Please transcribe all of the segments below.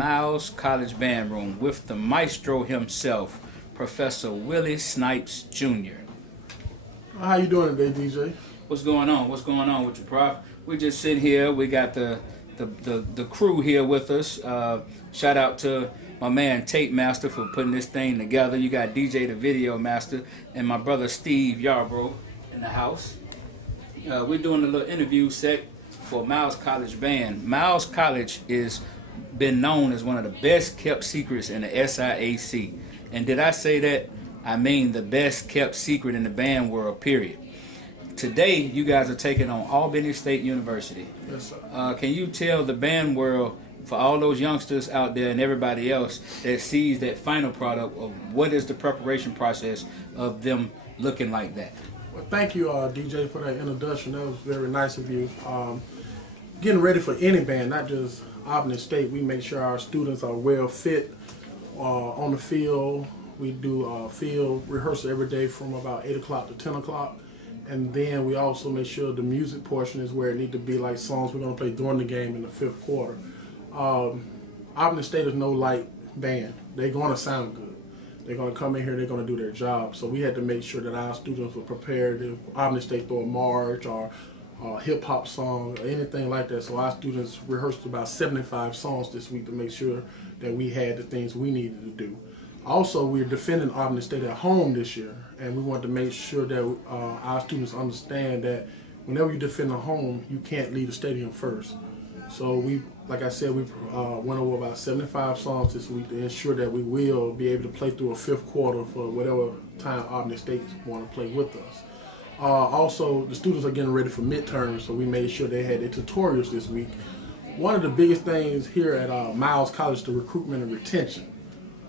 Miles College Band Room with the maestro himself, Professor Willie Snipes Jr. How you doing today, DJ? What's going on? What's going on with you, Prof? We just sit here. We got the crew here with us. Shout out to my man Tape Master for putting this thing together. You got DJ the Video Master and my brother Steve Yarbrough in the house. We're doing a little interview set for Miles College Band. Miles College is been known as one of the best kept secrets in the SIAC. And did I say that? I mean the best kept secret in the band world, period. Today, you guys are taking on Albany State University. Yes, sir. Can you tell the band world, for all those youngsters out there and everybody else that sees that final product, of what is the preparation process of them looking like that? Well, thank you, DJ, for that introduction. That was very nice of you. Getting ready for any band, not just Albany State, we make sure our students are well fit on the field. We do field rehearsal every day from about 8 o'clock to 10 o'clock. And then we also make sure the music portion is where it needs to be, like songs we're going to play during the game in the fifth quarter. Albany State is no light band. They're going to sound good. They're going to come in here, they're going to do their job. So we had to make sure that our students were prepared if Albany State throw a march or hip-hop song or anything like that. So our students rehearsed about 75 songs this week to make sure that we had the things we needed to do. Also, we're defending Albany State at home this year, and we want to make sure that our students understand that whenever you defend a home, you can't leave the stadium first. So we, like I said, we went over about 75 songs this week to ensure that we will be able to play through a fifth quarter for whatever time Albany State want to play with us. Also, the students are getting ready for midterms, so we made sure they had their tutorials this week. One of the biggest things here at Miles College, the recruitment and retention.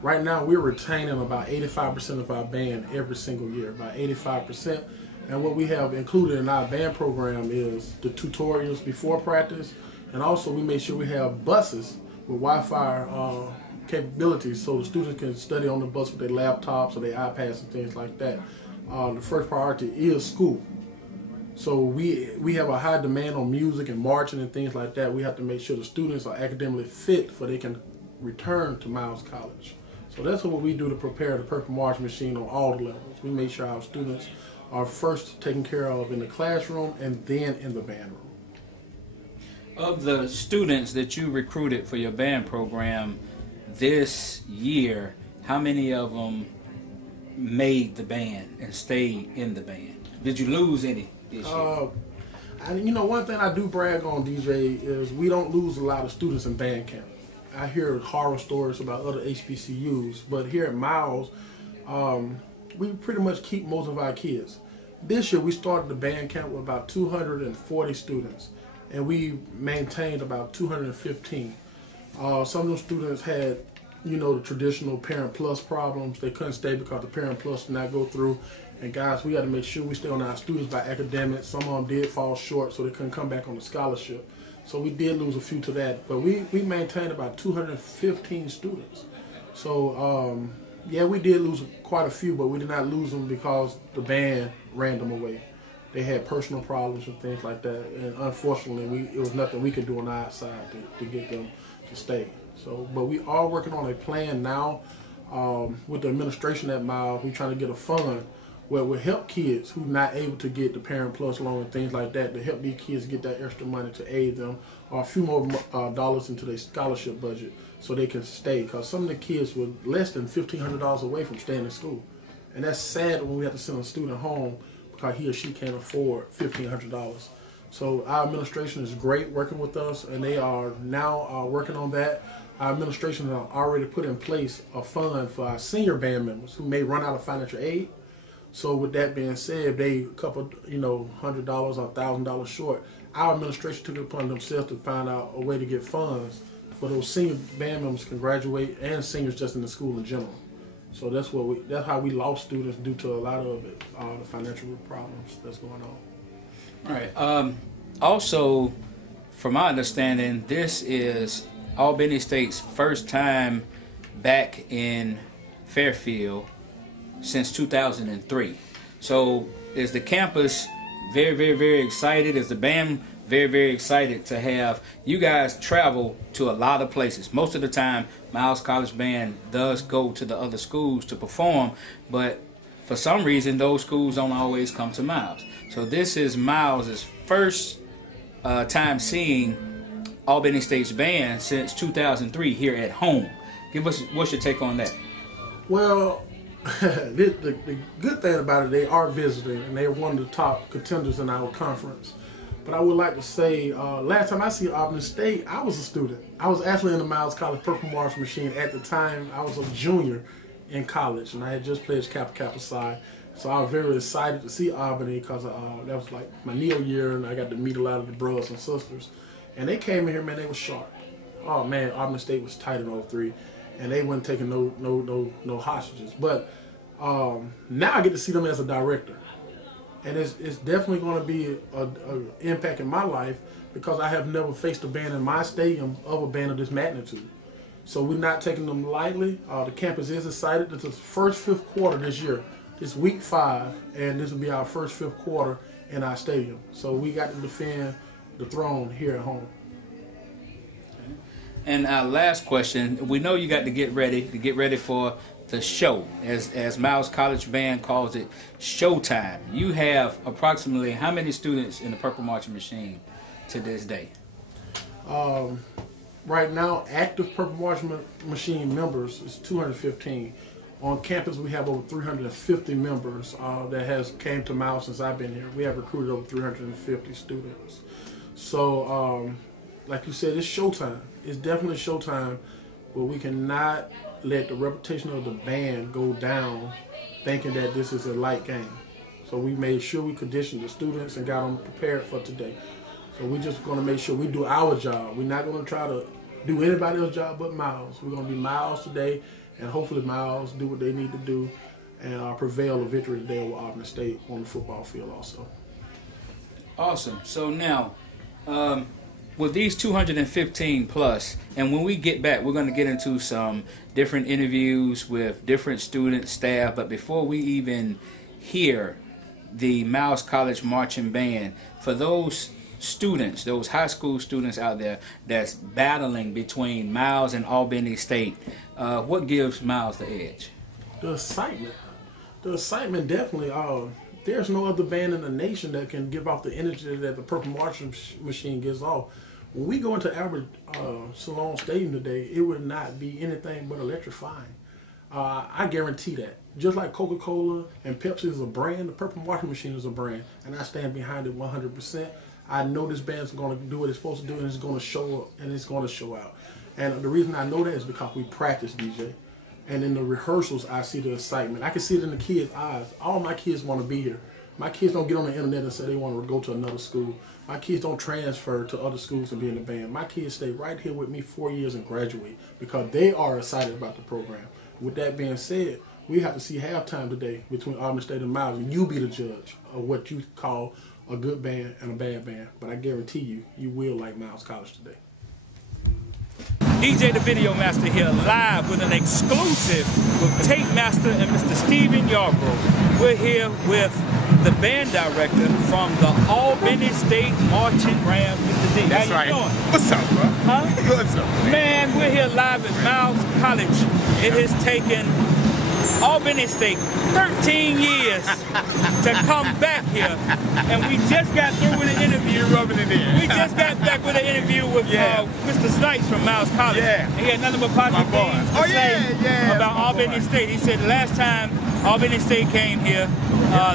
Right now, we're retaining about 85% of our band every single year, about 85%. And what we have included in our band program is the tutorials before practice, and also we make sure we have buses with Wi-Fi capabilities so the students can study on the bus with their laptops or their iPads and things like that. The first priority is school. So we have a high demand on music and marching and things like that. We have to make sure the students are academically fit so they can return to Miles College. So that's what we do to prepare the Purple March Machine on all the levels. We make sure our students are first taken care of in the classroom and then in the band room. Of the students that you recruited for your band program this year, how many of them made the band and stayed in the band? Did you lose any this year? You know, one thing I do brag on, DJ, is we don't lose a lot of students in band camp. I hear horror stories about other HBCUs, but here at Miles, we pretty much keep most of our kids. This year we started the band camp with about 240 students, and we maintained about 215. Some of those students had, you know, the traditional Parent Plus problems. They couldn't stay because the Parent Plus did not go through. And guys, we got to make sure we stay on our students by academics. Some of them did fall short, so they couldn't come back on the scholarship. So we did lose a few to that, but we maintained about 215 students. So yeah, we did lose quite a few, but we did not lose them because the band ran them away. They had personal problems and things like that, and unfortunately, it was nothing we could do on our side to get them to stay. So, but we are working on a plan now with the administration at Miles. We're trying to get a fund where we'll help kids who are not able to get the Parent Plus loan and things like that, to help these kids get that extra money to aid them, or a few more dollars into their scholarship budget so they can stay. Because some of the kids were less than $1,500 away from staying in school. And that's sad when we have to send a student home because he or she can't afford $1,500. So our administration is great working with us, and they are now working on that. Our administration has already put in place a fund for our senior band members who may run out of financial aid. So with that being said, if they a couple, $100 or $1,000 short, our administration took it upon themselves to find out a way to get funds for those senior band members can graduate, and seniors just in the school in general. So that's how we lost students due to a lot of it, the financial problems that's going on. All right. Also, from my understanding, this is Albany State's first time back in Fairfield since 2003. So is the campus very, very, very excited? Is the band very, very excited to have you guys travel to a lot of places. Most of the time, Miles College Band does go to the other schools to perform, but for some reason, those schools don't always come to Miles. So this is Miles' first time seeing Albany State's band since 2003 here at home. Give us, what's your take on that? Well, the good thing about it, they are visiting, and they're one of the top contenders in our conference. But I would like to say, last time I see Albany State, I was a student. I was actually in the Miles College Purple March Machine at the time. I was a junior in college, and I had just pledged Kappa Psi. So I was very excited to see Albany because that was like my neo year, and I got to meet a lot of the brothers and sisters. And they came in here, man, they were sharp. Oh man, Albany State was tight in 03, and they weren't taking no hostages. But now I get to see them as a director. And it's definitely going to be an impact in my life because I have never faced a band in my stadium of a band of this magnitude. So we're not taking them lightly. The campus is excited. It's the first fifth quarter this year. It's week 5, and this will be our first fifth quarter in our stadium. So we got to defend the throne here at home. And our last question, we know you got to get ready for the show, as Miles College Band calls it, showtime. You have approximately how many students in the Purple Marching Machine to this day? Right now, active Purple Marching Machine members is 215. On campus, we have over 350 members that has came to Miles since I've been here. We have recruited over 350 students. So, like you said, it's showtime. It's definitely showtime, but we cannot let the reputation of the band go down thinking that this is a light game. So we made sure we conditioned the students and got them prepared for today. So we're just going to make sure we do our job. We're not going to try to do anybody else's job but Miles. We're going to be Miles today, and hopefully Miles do what they need to do and prevail a victory today over Albany State on the football field also. Awesome. So now, with these 215 plus, and when we get back, we're going to get into some different interviews with different students, staff. But before we even hear the Miles College Marching Band, for those students, those high school students out there that's battling between Miles and Albany State, what gives Miles the edge? The excitement. The excitement, definitely. There's no other band in the nation that can give off the energy that the Purple Marching Machine gives off. When we go into Albert Salon Stadium today, it would not be anything but electrifying. I guarantee that. Just like Coca-Cola and Pepsi is a brand, the Purple Marching Machine is a brand, and I stand behind it 100%. I know this band's going to do what it's supposed to do, and it's going to show up, and it's going to show out. And the reason I know that is because we practice, DJ. And in the rehearsals, I see the excitement. I can see it in the kids' eyes. All my kids want to be here. My kids don't get on the internet and say they want to go to another school. My kids don't transfer to other schools and be in the band. My kids stay right here with me 4 years and graduate because they are excited about the program. With that being said, we have to see halftime today between Albany State and Miles, and you be the judge of what you call a good band and a bad band. But I guarantee you, you will like Miles College today. DJ the Video Master here, live with an exclusive with Tape Master and Mr. Steven Yarbrough. We're here with the band director from the Albany State Marching Band, Mr. D. That's How you doing? What's up, bro? Huh? What's up, man? We're here live at Miles College. It has taken Albany State 13 years to come back here, and we just got through with an interview. Rubbing it in. We just got back with an interview with Mr. Snipes from Miles College. Yeah. And he had nothing but positive things to say about Albany State. He said the last time Albany State came here,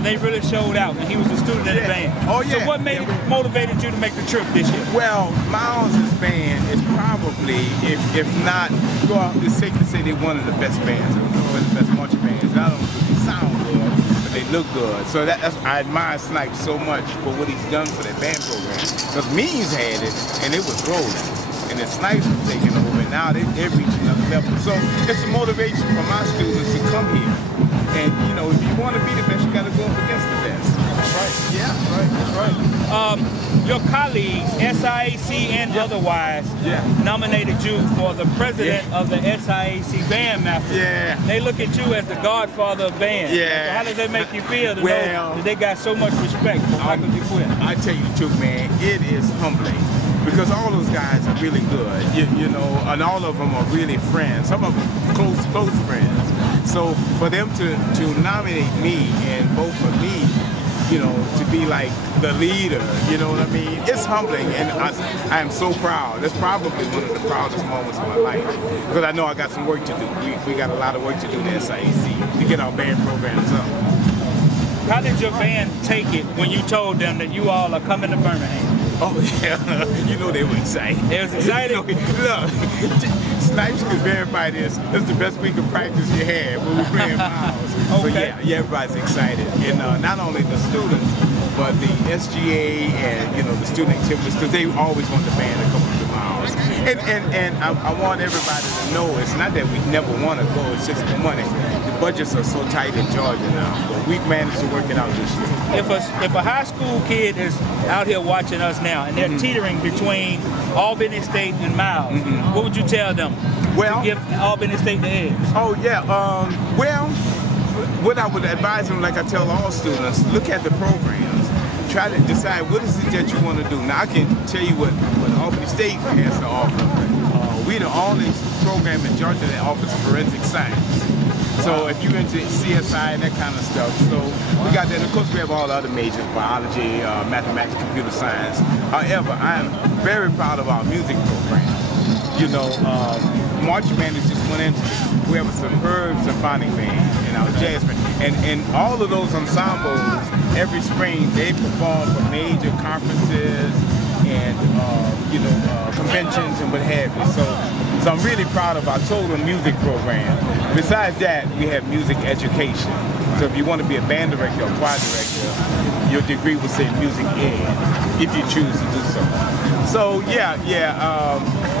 they really showed out, and he was a student of the band. Oh, yeah. So what motivated you to make the trip this year? Well, Miles' band is probably, if not, well, it's safe to say they're one of the best bands, one of the best marching bands. Not only do they sound good, but they look good. So that's I admire Snipes so much for what he's done for that band program. Because Means had it, and it was rolling. And then Snipes was taking over, and now they're reaching another level. So it's a motivation for my students to come here. And, you know, if you want to be the best, you got to go up against the best. That's right. Yeah, right. That's right. your colleagues, SIAC and otherwise, nominated you for the president of the SIAC Bandmasters. Yeah. They look at you as the godfather of bands. Yeah. So how does that make you feel to know that they got so much respect for Michael Decuir? I tell you the truth, man, it is humbling. Because all those guys are really good, you know, and all of them are really friends. Some of them close friends. So for them to nominate me and vote for me, you know, to be like the leader, you know what I mean? It's humbling, and I am so proud. That's probably one of the proudest moments of my life, because I know I got some work to do. We got a lot of work to do at SIAC to get our band programs up. How did your band take it when you told them that you all are coming to Birmingham? Oh yeah, you know they were excited. They was excited? Look, Snipes could verify this. This is the best week of practice you had when we were playing Miles. So yeah, everybody's excited. And not only the students, but the SGA and, you know, the student activities, because they always want the band to come to Miles. And I want everybody to know it's not that we never want to go, it's just the money. The budgets are so tight in Georgia now, but we've managed to work it out this year. If a high school kid is out here watching us now and they're teetering between Albany State and Miles, what would you tell them to give Albany State the edge? Oh yeah, well, what I would advise them, like I tell all students, look at the programs. Try to decide what is it that you want to do. Now I can tell you what Albany State has to offer. We're the only program in Georgia that offers forensic science. So if you're into CSI and that kind of stuff, so we got that. Of course, we have all the other majors, biology, mathematics, computer science. However, I'm very proud of our music program. You know, marching band is just one entity. We have a superb symphonic band and our jazz band. And all of those ensembles, every spring, they perform for major conferences and, you know, conventions and what have you. So I'm really proud of our total music program. Besides that, we have music education. So if you want to be a band director or choir director, your degree will say music ed, if you choose to do so. So yeah,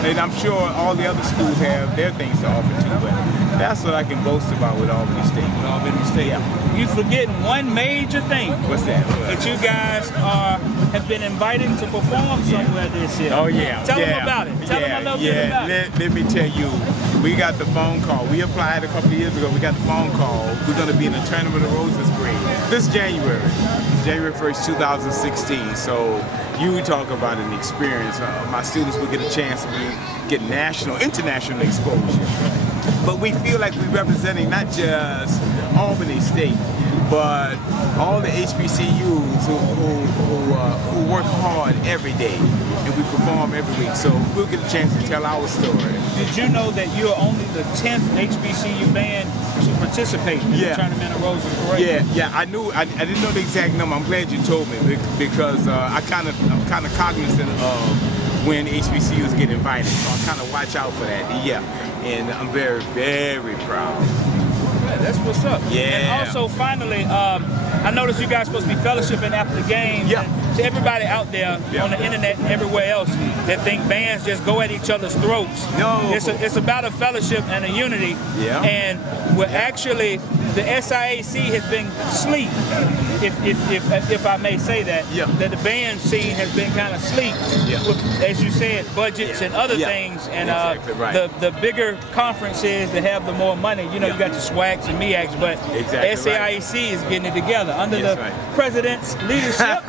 and I'm sure all the other schools have their things to offer too, but that's what I can boast about with Albany State. You forgetting one major thing. What's that? That you guys have been invited to perform somewhere this year. Oh yeah. Tell them about it. Tell them a little bit about it. Let me tell you, we got the phone call. We applied a couple of years ago. We got the phone call. We're going to be in the Tournament of Roses parade this January, January 1st, 2016. So you talk about an experience. My students will get a chance to get national, international exposure. But we feel like we're representing not just Albany State, but all the HBCUs who work hard every day, and we perform every week. So we'll get a chance to tell our story. Did you know that you're only the 10th HBCU band to participate in the Tournament of Roses parade? Yeah, I knew. I didn't know the exact number. I'm glad you told me, because I'm kind of cognizant of when HBCUs get invited, so I kind of watch out for that. Yeah, and I'm very, very proud. That's what's up. Yeah. And also, finally, I noticed you guys supposed to be fellowshipping after the game. Yeah. To everybody out there on the internet and everywhere else that think bands just go at each other's throats. No. It's about a fellowship and a unity. Yeah. And we're actually, the SIAC has been asleep, if I may say that. Yeah. That the band scene has been kind of sleep. Yeah. With, as you said, budgets and other things. And exactly right. the bigger conferences that have the more money, you know, you got the SWACs and MEACs, but SIAC is getting it together under the president's leadership.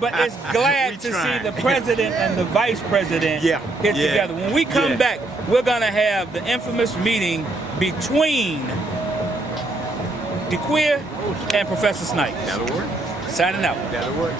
But it's glad to see the president and the vice president get together. When we come back, we're going to have the infamous meeting between Decuir and Professor Snipes. That'll work. Signing out. That'll work.